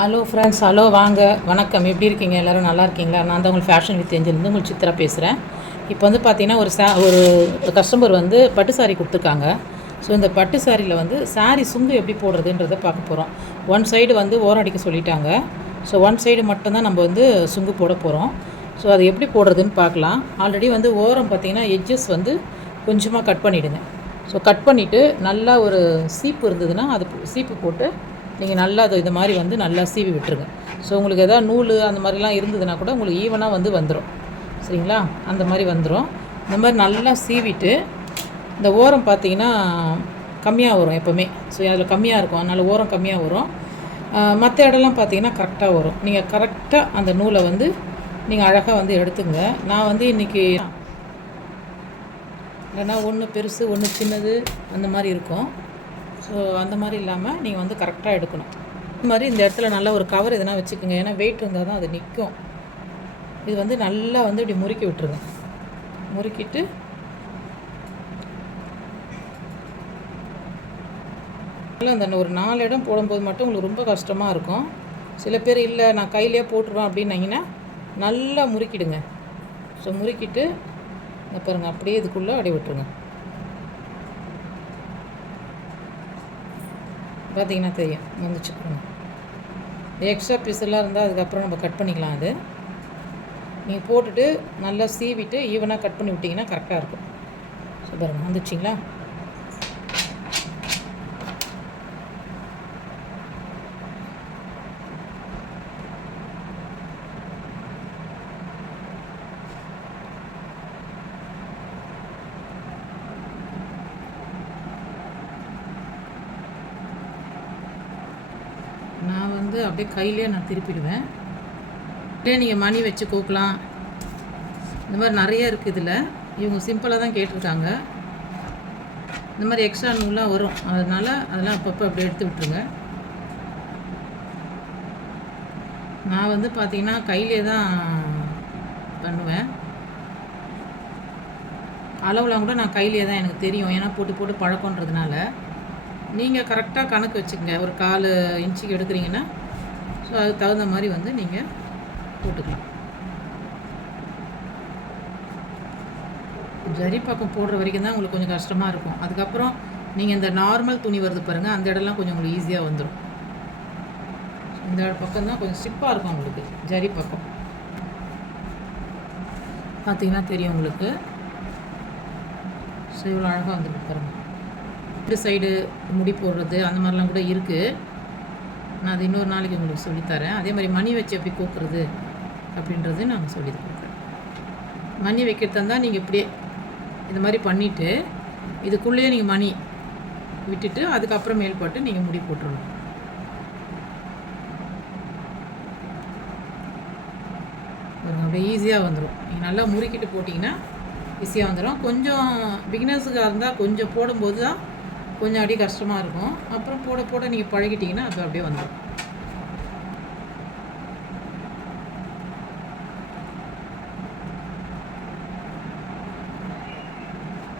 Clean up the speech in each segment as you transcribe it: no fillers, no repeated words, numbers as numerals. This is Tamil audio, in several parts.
ஹலோ ஃப்ரெண்ட்ஸ், ஹலோ வாங்க, வணக்கம். எப்படி இருக்கீங்க? எல்லோரும் நல்லா இருக்கீங்களா? நான் தான் உங்களுக்கு ஃபேஷன் வித் ஏஞ்சல்லேருந்து உங்களுக்கு சித்ரா பேசுகிறேன். இப்போ வந்து பார்த்தீங்கன்னா ஒரு கஸ்டமர் வந்து பட்டு சாரீ கொடுத்துருக்காங்க. ஸோ இந்த பட்டு சாரியில் வந்து சாரீ சுங்கு எப்படி போடுறதுன்றதை பார்க்க போகிறோம். ஒன் சைடு வந்து ஓரம் அடிக்க சொல்லிட்டாங்க. ஸோ ஒன் சைடு மட்டும்தான் நம்ம வந்து சுங்கு போட போகிறோம். ஸோ அது எப்படி போடுறதுன்னு பார்க்கலாம். ஆல்ரெடி வந்து ஓரம் பார்த்திங்கன்னா எட்ஜஸ் வந்து கொஞ்சமாக கட் பண்ணிவிடுங்க. ஸோ கட் பண்ணிவிட்டு நல்லா ஒரு சீப்பு இருந்ததுன்னா அது சீப்பு போட்டு நீங்கள் நல்லா அது இது மாதிரி வந்து நல்லா சீவி விட்டுருங்க. ஸோ உங்களுக்கு எதாவது நூல் அந்த மாதிரிலாம் இருந்ததுன்னா கூட உங்களுக்கு ஈவனாக வந்து வந்துடும். சரிங்களா? அந்த மாதிரி வந்துடும். இந்த மாதிரி நல்லா சீவிட்டு இந்த ஓரம் பார்த்திங்கன்னா கம்மியாக வரும் எப்போவுமே. ஸோ அதில் கம்மியாக இருக்கும், அதனால் ஓரம் கம்மியாக வரும். மற்ற இடம்லாம் பார்த்திங்கன்னா கரெக்டாக வரும். நீங்கள் கரெக்டாக அந்த நூலை வந்து நீங்கள் அழகாக வந்து எடுத்துங்க. நான் வந்து இன்றைக்கி இல்லைன்னா ஒன்று பெருசு ஒன்று சின்னது அந்த மாதிரி இருக்கும். ஸோ அந்த மாதிரி இல்லாமல் நீங்கள் வந்து கரெக்டாக எடுக்கணும். இது மாதிரி இந்த இடத்துல நல்லா ஒரு கவர் எதனா வச்சுக்கோங்க. ஏன்னா வெயிட் இருந்தால் தான் அது நிற்கும். இது வந்து நல்லா வந்து இப்படி முறுக்கி விட்டுருங்க. முறுக்கிட்டு அந்த ஒரு 4 இடம் போடும்போது மட்டும் உங்களுக்கு ரொம்ப கஷ்டமாக இருக்கும். சில பேர் இல்லை நான் கையிலே போட்டுருவேன் அப்படின்னீங்கன்னா நல்லா முறுக்கிடுங்க. ஸோ முறுக்கிட்டு பாருங்கள் அப்படியே இதுக்குள்ளே அப்படியே விட்டுருங்க. பார்த்திங்கன்னா தெரியும் வந்துச்சுக்கோங்க. எக்ஸ்ட்ரா பீஸ் எல்லாம் இருந்தால் அதுக்கப்புறம் நம்ம கட் பண்ணிக்கலாம். அது நீங்கள் போட்டுட்டு நல்லா சீவிட்டு ஈவனாக கட் பண்ணி விட்டிங்கன்னா கரெக்டாக இருக்கும். ஸோ பாருங்கள் வந்துச்சிங்களா? நான் வந்து அப்படியே கையிலே நான் திருப்பிடுவேன். அப்படியே நீங்கள் மணி வச்சு கோக்கலாம். இந்த மாதிரி நிறைய இருக்குது. இதில் இவங்க சிம்பிளாக தான் கேட்டிருக்காங்க. இந்த மாதிரி எக்ஸ்ட்ரா நூலாக வரும், அதெல்லாம் அப்பப்போ அப்படியே எடுத்து விட்டுருங்க. நான் வந்து பார்த்திங்கன்னா கையிலே தான் பண்ணுவேன். அளவுலாம் கூட நான் கையிலே தான், எனக்கு தெரியும். ஏன்னா போட்டு போட்டு பழக்கன்றதுனால நீங்கள் கரெக்டாக கணக்கு வச்சுக்கோங்க. ஒரு 1/4 இன்ச்சுக்கு எடுக்கிறீங்கன்னா ஸோ அதுக்கு தகுந்த மாதிரி வந்து நீங்கள் போட்டுக்கலாம். ஜரி பக்கம் போடுற வரைக்கும் தான் உங்களுக்கு கொஞ்சம் கஷ்டமாக இருக்கும். அதுக்கப்புறம் நீங்கள் இந்த நார்மல் துணி வருது பாருங்கள், அந்த இடம்லாம் கொஞ்சம் உங்களுக்கு ஈஸியாக வந்துடும். இந்த பக்கம் தான் கொஞ்சம் ஸ்டிப்பாக இருக்கும் உங்களுக்கு. ஜரி பக்கம் பார்த்திங்கன்னா தெரியும் உங்களுக்கு. ஸோ இவ்வளோ அழகாக வந்துட்டு பாருங்கள். ரெண்டு சைடு முடி போடுறது அந்த மாதிரிலாம் கூட இருக்குது. நான் அது இன்னொரு நாளைக்கு உங்களுக்கு சொல்லித்தரேன். அதே மாதிரி மணி வச்சு எப்படி கோக்குறது அப்படின்றது நான் சொல்லி கொடுக்குறேன். மணி வைக்கிறதா இருந்தால் நீங்கள் இப்படியே இந்த மாதிரி பண்ணிவிட்டு இதுக்குள்ளேயே நீங்கள் மணி விட்டுட்டு அதுக்கப்புறம் மேல் போட்டு நீங்கள் முடி போட்டுருணும். அப்படியே ஈஸியாக வந்துடும். நீங்கள் நல்லா முறுக்கிட்டு போட்டிங்கன்னா ஈஸியாக வந்துடும். கொஞ்சம் பிகினர்ஸுக்காக இருந்தால் கொஞ்சம் போடும்போது தான் கொஞ்சம் அடி கஷ்டமாக இருக்கும். அப்புறம் போட போட நீங்கள் பழகிட்டிங்கன்னா அது அப்படியே வந்துடும்.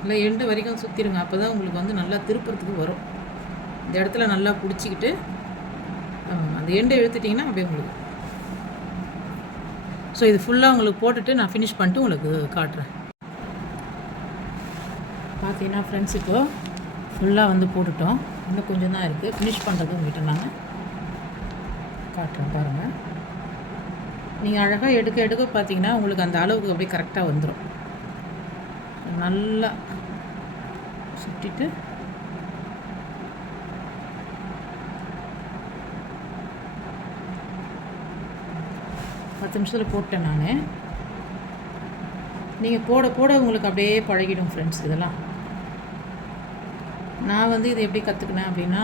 இல்லை எண்டு வரைக்கும் சுற்றிடுங்க. அப்போ தான் உங்களுக்கு வந்து நல்லா திருப்புறதுக்கு வரும். இந்த இடத்துல நல்லா பிடிச்சிக்கிட்டு அந்த எண்டை இழுத்துட்டிங்கன்னா அப்படியே உங்களுக்கு. ஸோ இது ஃபுல்லாக உங்களுக்கு போட்டுட்டு நான் ஃபினிஷ் பண்ணிட்டு உங்களுக்கு காட்டுறேன். பார்த்தீங்கன்னா ஃப்ரெண்ட்ஸ், இப்போ ஃபுல்லாக வந்து போட்டுட்டோம். இன்னும் கொஞ்சம் தான் இருக்குது. ஃபினிஷ் பண்ணுறது உங்கள்கிட்ட நான் காட்டுறேன் பாருங்கள். நீங்கள் அழகாக எடுக்க எடுக்க பார்த்தீங்கன்னா உங்களுக்கு அந்த அளவுக்கு அப்படியே கரெக்டாக வந்துடும். நல்லா சுட்டிட்டு பத்து நிமிஷத்தில் போட்டேன் நான். நீங்கள் போட போட உங்களுக்கு அப்படியே பழகிடும் ஃப்ரெண்ட்ஸ். இதெல்லாம் நான் வந்து இதை எப்படி கற்றுக்கினேன் அப்படின்னா,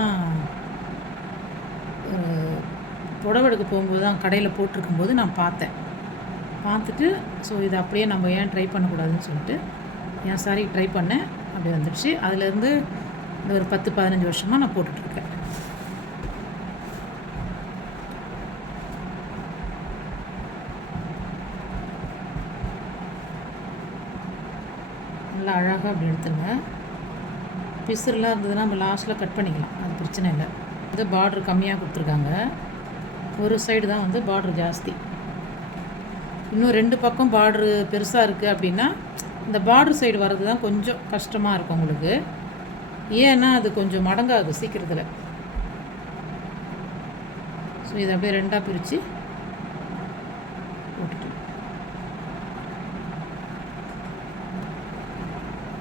புடவை எடுக்க போகும்போது தான் கடையில் போட்டிருக்கும்போது நான் பார்த்துட்டு ஸோ இதை அப்படியே நம்ம ஏன் ட்ரை பண்ணக்கூடாதுன்னு சொல்லிட்டு என் சாரி ட்ரை பண்ணேன். அப்படியே வந்துடுச்சு. அதுலேருந்து இந்த ஒரு 10-15 வருஷமாக நான் போட்டுட்ருக்கேன். நல்லா அழகாக அப்படி எடுத்துங்க. பிசுறுலாம் இருந்ததுன்னா நம்ம லாஸ்ட்டில் கட் பண்ணிக்கலாம், அது பிரச்சனை இல்லை. இது பார்டர் கம்மியாக கொடுத்துருக்காங்க. ஒரு சைடு தான் வந்து பார்ட்ரு ஜாஸ்தி. இன்னும் 2 பக்கம் பார்ட்ரு பெருசாக இருக்குது அப்படின்னா இந்த பார்ட்ரு சைடு வர்றது தான் கொஞ்சம் கஷ்டமாக இருக்கும் உங்களுக்கு. ஏன்னா அது கொஞ்சம் மடங்காகுது சீக்கிரத்தில். ஸோ இதை அப்படியே 2ஆக பிரித்து போட்டுட்டு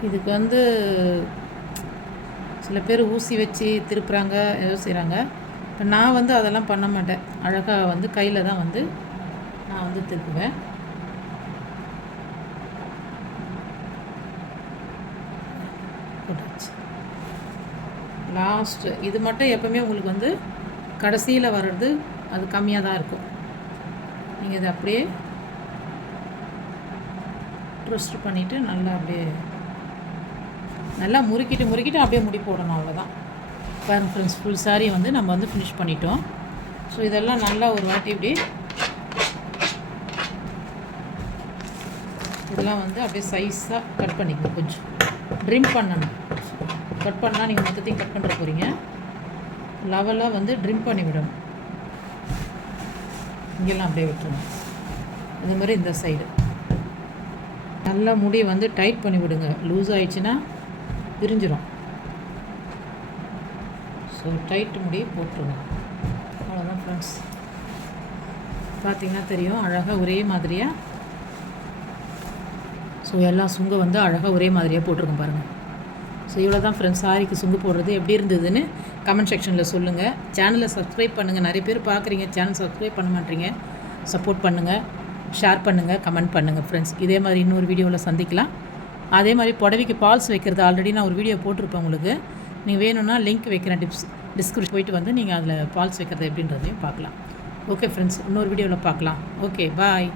இதுக்கு வந்து சில பேர் ஊசி வச்சு திருப்புறாங்க, ஏதோ செய்கிறாங்க. இப்போ நான் வந்து அதெல்லாம் பண்ண மாட்டேன். அழகாக வந்து கையில் தான் வந்து நான் வந்து திருப்புவேன். போட்டாச்சு. லாஸ்ட்டு இது மட்டும் எப்போவுமே உங்களுக்கு வந்து கடைசியில் வர்றது அது கம்மியாக தான் இருக்கும். நீங்கள் இதை அப்படியே ட்விஸ்ட் பண்ணிவிட்டு நல்லா அப்படியே நல்லா முறுக்கிட்டு அப்படியே முடி போடணும். அவ்வளோதான். பாருங்க ஃப்ரெண்ட்ஸ், ஃபுல் சாரியை வந்து நம்ம வந்து ஃபினிஷ் பண்ணிட்டோம். ஸோ இதெல்லாம் நல்லா ஒரு வாட்டி இப்படி இதெல்லாம் வந்து அப்படியே சைஸாக கட் பண்ணிக்கணும். கொஞ்சம் ட்ரிம் பண்ணணும். கட் பண்ணால் நீங்கள் மொத்தத்தையும் கட் பண்ணுற போகிறீங்க. லெவலாக வந்து ட்ரிம் பண்ணி விடணும். இங்கெல்லாம் அப்படியே விட்டுருணும். அதே மாதிரி இந்த சைடு நல்லா முடி வந்து டைட் பண்ணி விடுங்க. லூஸ் ஆகிடுச்சின்னா பிரிஞ்சிடும். ஸோ டைட் முடி போட்டுருங்க. அவ்வளோதான் ஃப்ரெண்ட்ஸ். பார்த்திங்கன்னா தெரியும் அழகாக ஒரே மாதிரியாக. ஸோ எல்லா சுங்கு வந்து அழகாக ஒரே மாதிரியாக போட்டிருக்கோம் பாருங்கள். ஸோ இவ்வளோ தான் ஃப்ரெண்ட்ஸ். சாரிக்கு சுங்கு போடுறது எப்படி இருந்ததுன்னு கமெண்ட் செக்ஷனில் சொல்லுங்கள். சேனலை சப்ஸ்கிரைப் பண்ணுங்கள். நிறைய பேர் பார்க்குறீங்க, சேனல் சப்ஸ்கிரைப் பண்ண மாட்டீங்க. சப்போர்ட் பண்ணுங்கள், ஷேர் பண்ணுங்கள், கமெண்ட் பண்ணுங்கள் ஃப்ரெண்ட்ஸ். இதே மாதிரி இன்னொரு வீடியோவில் சந்திக்கலாம். அதே மாதிரி புடவைக்கு பால்ஸ் வைக்கிறது ஆல்ரெடி நான் ஒரு வீடியோ போட்டிருப்பேன் உங்களுக்கு. நீங்கள் வேணும்னா லிங்க் வைக்கிறேன், டிஸ்கிரிப்ஷன் போயிட்டு வந்து நீங்கள் அதில் பால்ஸ் வைக்கிறது எப்படின்றதையும் பார்க்கலாம். ஓகே ஃப்ரெண்ட்ஸ், இன்னொரு வீடியோவில் பார்க்கலாம். ஓகே, பாய்.